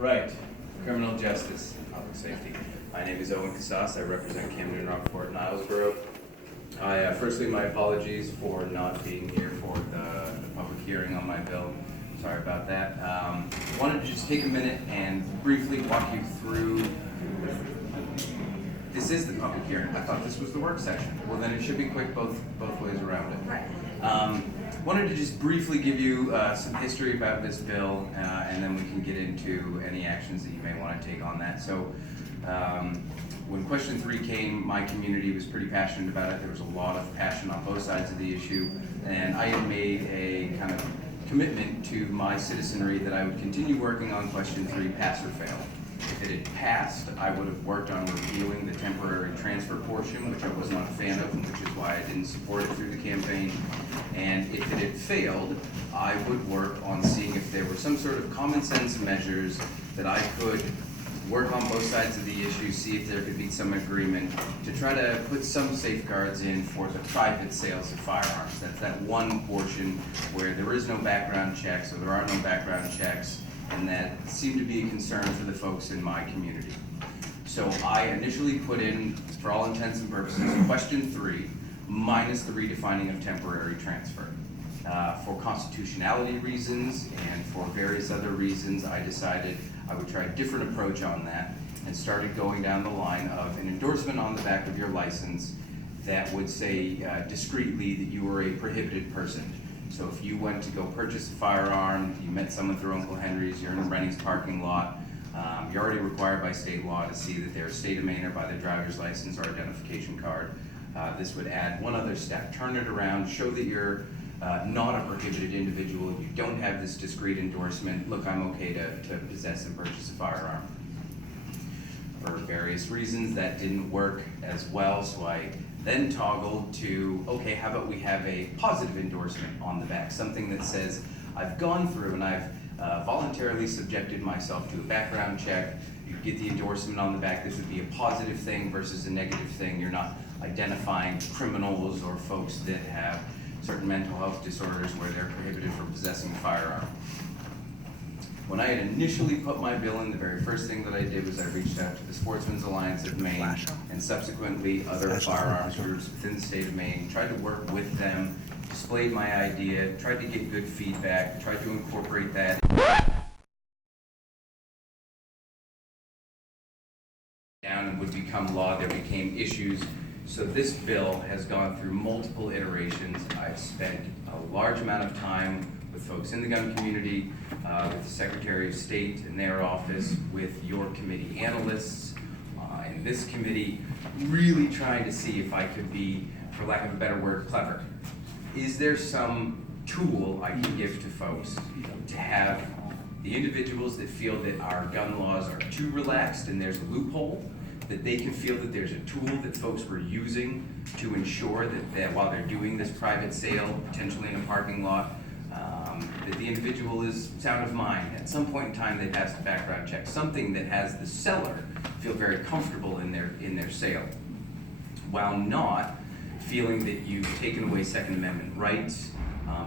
Right. Criminal justice, public safety. My name is Owen Casas. I represent Camden, Rockport, and Islesboro. Firstly, my apologies for not being here for the public hearing on my bill. Sorry about that. Wanted to just take a minute and briefly walk you through. This is the public hearing. I thought this was the work session. Well, then it should be quick both ways around it. Right. Wanted to just briefly give you some history about this bill, and then we can get into any actions that you may want to take on that. So, when question 3 came, my community was pretty passionate about it. There was a lot of passion on both sides of the issue, and I had made a kind of commitment to my citizenry that I would continue working on question 3, pass or fail. If it had passed, I would have worked on repealing the temporary transfer portion, which I was not a fan of, and which is why I didn't support it through the campaign. And if it had failed, I would work on seeing if there were some sort of common sense measures that I could work on both sides of the issue, see if there could be some agreement to try to put some safeguards in for the private sales of firearms. That's that one portion where there is no background checks, or there are no background checks, and that seemed to be a concern for the folks in my community. So I initially put in, for all intents and purposes, question 3 minus the redefining of temporary transfer. For constitutionality reasons and for various other reasons, I decided I would try a different approach on that and started going down the line of an endorsement on the back of your license that would say discreetly that you were a prohibited person. So if you went to go purchase a firearm, you met someone through Uncle Henry's, you're in a Rennie's parking lot, you're already required by state law to see that they're a state of Maine or by their driver's license or identification card. This would add one other step, turn it around, show that you're not a prohibited individual, you don't have this discreet endorsement, look, I'm okay to possess and purchase a firearm. For various reasons, that didn't work as well, so I then toggled to, okay, how about we have a positive endorsement on the back, something that says, I've gone through and I've voluntarily subjected myself to a background check. You get the endorsement on the back. This would be a positive thing versus a negative thing. You're not identifying criminals or folks that have certain mental health disorders where they're prohibited from possessing a firearm. When I had initially put my bill in, the very first thing that I did was I reached out to the Sportsmen's Alliance of Maine and subsequently other firearms groups within the state of Maine, tried to work with them, displayed my idea, tried to get good feedback, tried to incorporate that down and would become law. There became issues. So this bill has gone through multiple iterations. I've spent a large amount of time with folks in the gun community, with the Secretary of State in their office, with your committee analysts, in this committee, really trying to see if I could be, for lack of a better word, clever. Is there some tool I can give to folks to have the individuals that feel that our gun laws are too relaxed and there's a loophole, that they can feel that there's a tool that folks were using to ensure that while they're doing this private sale, potentially in a parking lot, that the individual is sound of mind. At some point in time, they pass the background check, something that has the seller feel very comfortable in their sale, while not feeling that you've taken away Second Amendment rights,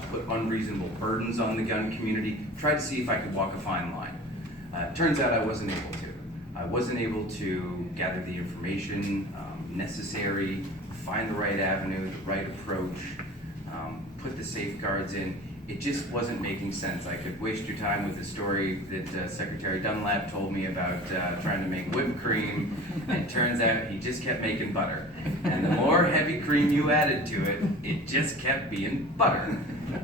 put unreasonable burdens on the gun community. Tried to see if I could walk a fine line. Turns out I wasn't able to. I wasn't able to gather the information necessary, find the right avenue, the right approach, put the safeguards in. It just wasn't making sense. I could waste your time with the story that Secretary Dunlap told me about trying to make whipped cream, and it turns out he just kept making butter. And the more heavy cream you added to it, it just kept being butter.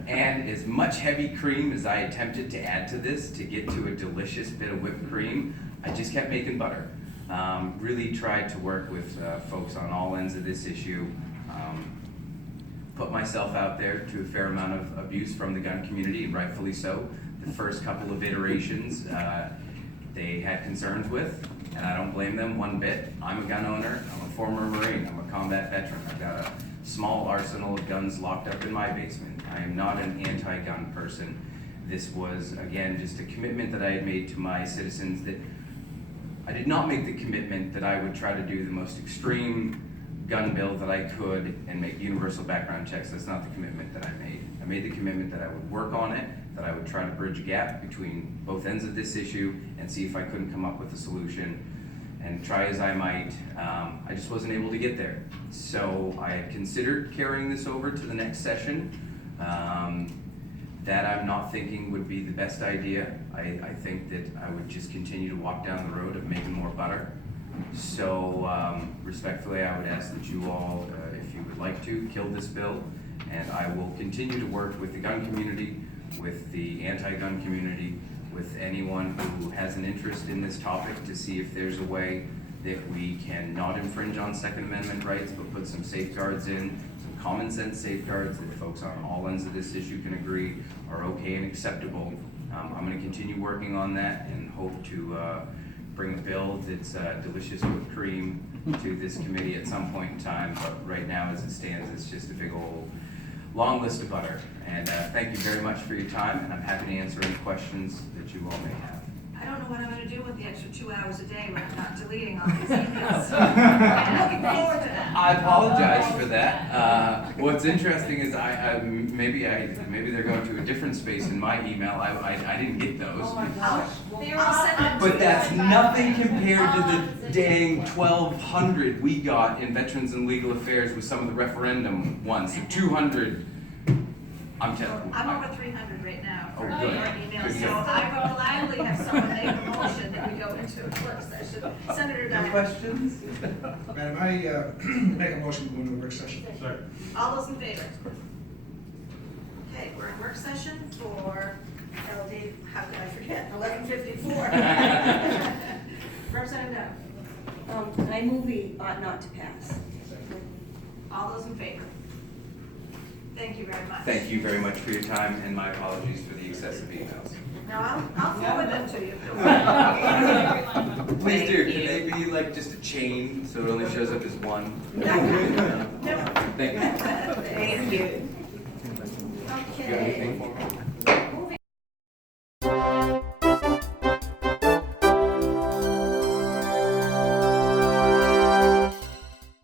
And as much heavy cream as I attempted to add to this to get to a delicious bit of whipped cream, I just kept making butter. Really tried to work with folks on all ends of this issue. Put myself out there to a fair amount of abuse from the gun community, and rightfully so. The first couple of iterations they had concerns with, and I don't blame them one bit. I'm a gun owner, I'm a former Marine, I'm a combat veteran. I've got a small arsenal of guns locked up in my basement. I am not an anti-gun person. This was, again, just a commitment that I had made to my citizens that I did not make the commitment that I would try to do the most extreme gun bill that I could and make universal background checks. That's not the commitment that I made. I made the commitment that I would work on it, that I would try to bridge a gap between both ends of this issue and see if I couldn't come up with a solution. And try as I might, I just wasn't able to get there. So I had considered carrying this over to the next session. That I'm not thinking would be the best idea. I think that I would just continue to walk down the road of making more butter. So respectfully, I would ask that you all, if you would like to, kill this bill, and I will continue to work with the gun community, with the anti-gun community, with anyone who has an interest in this topic to see if there's a way that we can not infringe on Second Amendment rights, but put some safeguards in, some common sense safeguards that folks on all ends of this issue can agree are okay and acceptable. I'm going to continue working on that and hope to bring a bill that's delicious whipped cream to this committee at some point in time, but right now as it stands, it's just a big old long list of butter. And thank you very much for your time, and I'm happy to answer any questions that you all may have. I don't know what I'm going to do with the extra 2 hours a day when I'm not deleting all these emails. I'm looking forward to that. I apologize for that. What's interesting is maybe they're going to a different space in my email. I didn't get those. Oh my gosh. I'll send them to But you. that's nothing compared to the dang 1,200 we got in Veterans and Legal Affairs with some of the referendum ones. The 200. I'm telling. I'm over 300 right now for Oh, good. your emails, Good, so good. I will gladly have someone make a motion that we go into a work session. Senator Any Dyer. questions? Madam, I make a motion to go into a work session. All those in favor? Okay, we're in work session for, LD, how could I forget, 11:54. Representative Dyer. I move we ought not to pass. All those in favor? Thank you very much. Thank you very much for your time, and my apologies for the excessive emails. Now, I'll forward them to you. Please do. Can they be like just a chain so it only shows up as one? No. Thank you. Thank you. You got anything for me?